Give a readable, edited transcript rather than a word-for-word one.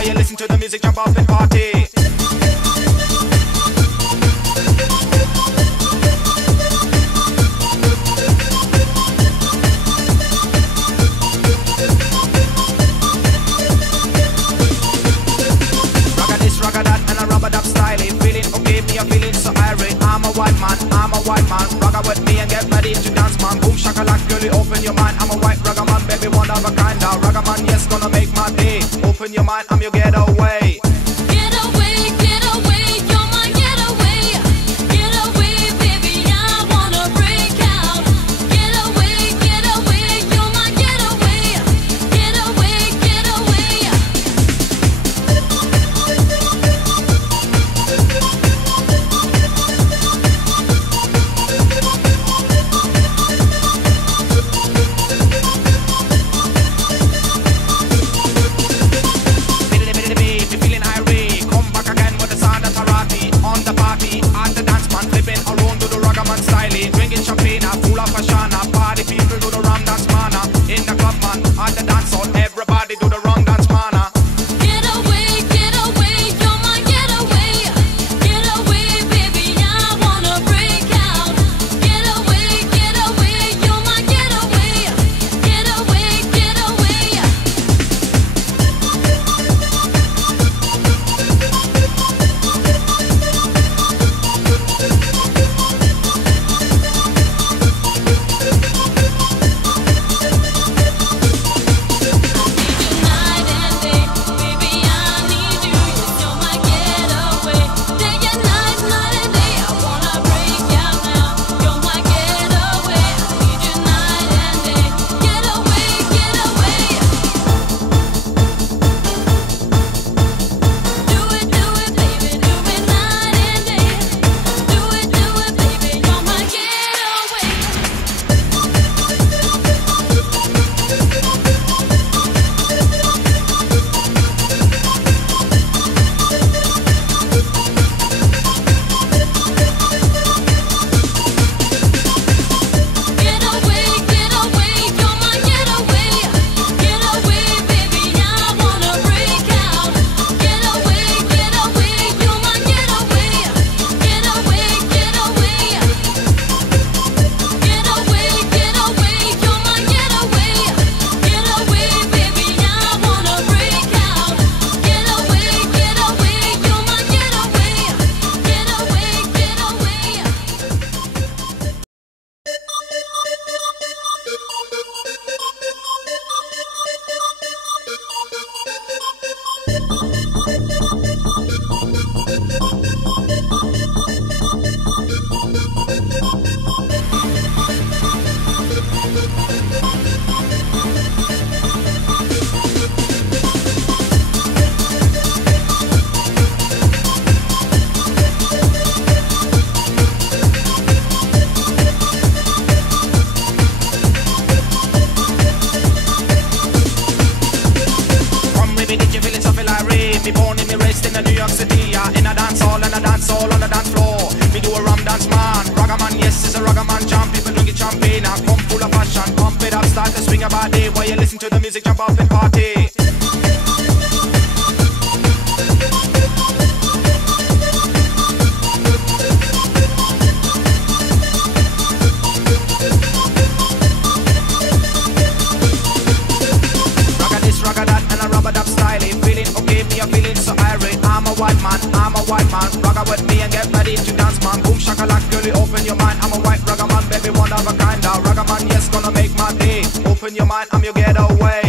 while you listen to the music, jump up and party. Rock with me and get ready to dance, man. Boom shakalak, girl, you open your mind. I'm a white ragga man, baby, one of a kind. Ragga man, yes, gonna make my day. Open your mind, I'm your getaway. While you listen to the music, jump up and party. Ragga this, ragga that, and a rubber dub style. Feeling okay, me a feeling so irate. I'm a white man, ragga with me and get ready to dance, man. Boom shakalak, girl, you open your mind. I'm a white ragga man, baby, one of a kind. Ragga man, yes, gonna make my day. Open your mind, I'm your getaway.